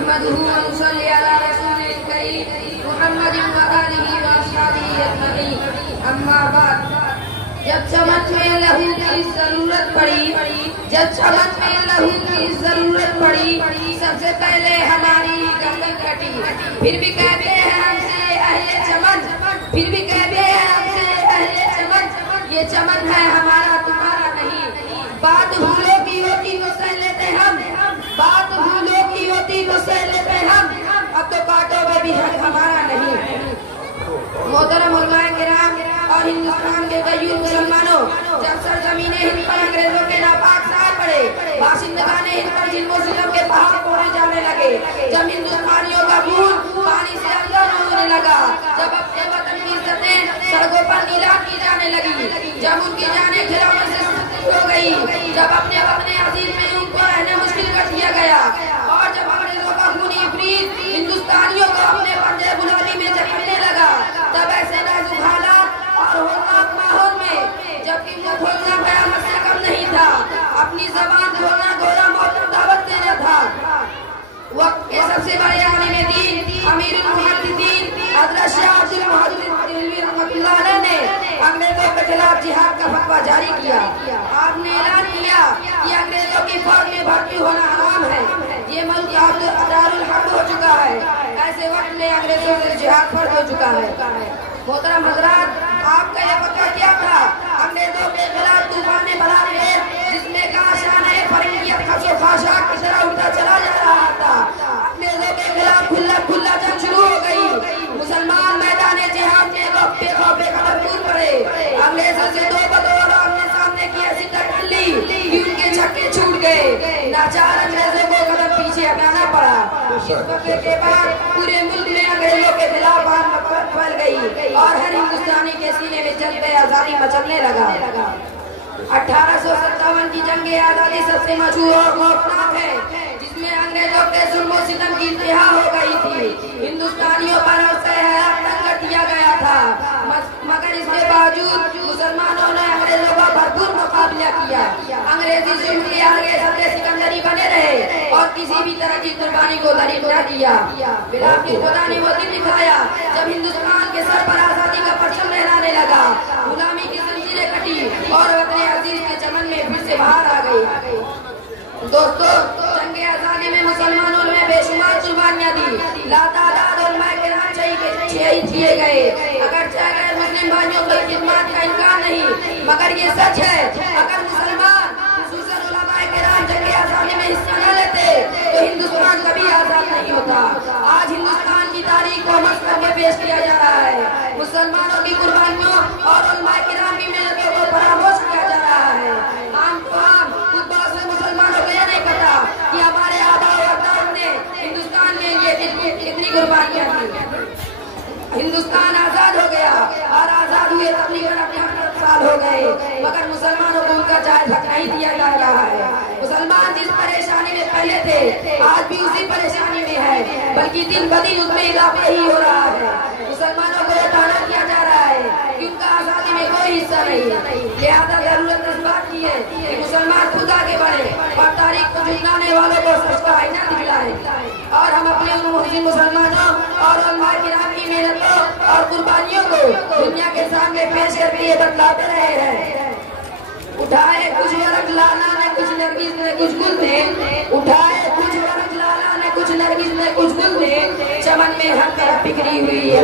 नहमदुहु व नसल्ली अला रसूलिल करीम मुहम्मदिन व आलिहि व अस्हाबिहि अजमईन। अम्मा बाद, जब चमन में लहू की जरूरत पड़ी सबसे पहले हमारी गर्दन कटी। फिर भी कहते हैं हमसे अहले चमन, ये चमन है हमारा तुम्हारा नहीं। बात भूलों की होती तो सह लेते हम, अब तो बातों में भी हक हमारा नहीं। मोहतरम उलमाए किराम और हिंदुस्तान के गयूर मुसलमानों, जब सरजमीने हिंद पर अंग्रेजों के नापाक साए पड़े, बाशिंदगाने हिंद पर जिन मुस्लिम के पहाड़ तोड़े जाने लगे, जब हिंदुस्तानियों का खून पानी से अफजल होने लगा, जब अपने वतन की इज्जतें सड़कों पर नीलाम की जाने लगी, जब उनकी जानें खिलौनों से हो गई, जब अपने वतन अजीज में उनको रहना मुश्किल कर दिया गया, और जब अंग्रेजों का खूनी इफरीत हिंदुस्तानियों को अपने पंजे गुलामी में जकड़ने लगा, तब ऐसे नाजुक हालात और होलनाक माहौल में जबकि मुंह खोलना कयामत से कम नहीं था, अपनी जबान खोलना गोरा मौत को दावत देना था। वक्त के सबसे बड़े आलिम दीन अमीरुल मुहद्दिसीन हज़रत शाह अब्दुल मुहद्दिस दिल्वी रहमतुल्लाह अलैह ने अंग्रेजों के खिलाफ जिहाद का फतवा जारी किया। आपने ऐलान किया कि अंग्रेजों की फौज में भर्ती होना हराम है, ये मुल्क दारुल हर्ब हो चुका है। ऐसे वक्त में अंग्रेजों से जिहाद फर्ज हो चुका है। मोहतरम हजरात, आपका यह फतवा क्या था? अंग्रेजों के खिलाफ तूफान बला खेल जिसमें का शान है फरिंगियत खसो खाशाक की तरह उठता चला जा रहा था। अंग्रेजों के खिलाफ खुला जंग शुरू हो गई। मुसलमान मैदान जिहाद में बेखौफे कदम दूर पड़े। अंग्रेजों से दो बदौर आमने सामने की ऐसी टक्कर ली कि उनके छक्के छूट गए। नाचार अंग्रेजों को कदम पीछे हटाना पड़ा। इस वक्त के बाद पूरे मुल्क में अंग्रेजों के खिलाफ नफरत फैल गई और हर हिंदुस्तानी के सीने में जज्बे आजादी मचलने लगा। 1857 की जंग आजादी सबसे मशहूर और खौफनाक है, जिसमें अंग्रेजों के जुल्म सितम की इंतहा हो गई थी। हिंदुस्तानियों पर तंग कर दिया गया था, मगर इसके बावजूद मुसलमानों ने अंग्रेजों का भरपूर मुकाबला किया। अंग्रेजी जुल्म के आगे सदर सिकंदरी बने रहे और किसी भी तरह की कुर्बानी को गरीब न किया। फिर खुदा ने वो दिन दिखाया जब हिंदुस्तान के सर पर आजादी का परचम लहराने लगा, गुलामी की जंजीरें कटी और अपने अजीज के चमन में फिर से बाहर आ गई। दोस्तों, जंग आजादी में मुसलमानों ने बेशुमार कुर्बानियां दी, लातादाद उलमाए किराम शहीद किए गए। अगर चाहे मुस्लिम भाइयों को खिदमत का इनकार नहीं, मगर ये सच है, अगर मुसलमान खुसूसन उलमाए किराम जंग आजादी में हिस्सा न लेते तो हिंदुस्तान कभी आजाद नहीं होता। आज हिंदुस्तान की तारीख को मस्त करके पेश किया जा रहा है। मुसलमानों की कुर्बानियों और उलमाए किराम की मेहनतों को फरामोश किया जा रहा है। मुसलमानों को यह नहीं पता कि हमारे आबा और अजदाद ने हिंदुस्तान के लिए कितनी कुर्बानियां दी। हिंदुस्तान आजाद हो गया और आजाद हुए तकरीबन 58 साल हो गए, मगर मुसलमानों को उनका जायजा नहीं दिया जा रहा है। मुसलमान जिस परेशानी में पहले थे आज भी उसी परेशानी में है, बल्कि दिन ब दिन उसमें इजाफा ही हो रहा है। मुसलमानों को ताना किया जा रहा है कि उनका आजादी में कोई हिस्सा नहीं है। लिहाजा जरूरत इस बात की है कि मुसलमान खुद आगे बढ़े और तारीख को झुकाने वालों को सच का आईना दिखलाए और हम अपने उन मुसलमानों और उलमाए किराम की मेहनतों और कुर्बानियों को दुनिया के सामने पेश करके ये बतलाते रहे हैं। उठाए कुछ वर्ग लाला ने कुछ नरगिस ने कुछ गुल ने, उठाए कुछ वर्ग लाला ने कुछ नरगिस ने कुछ गुल ने, चमन में हर तरफ बिखरी हुई है।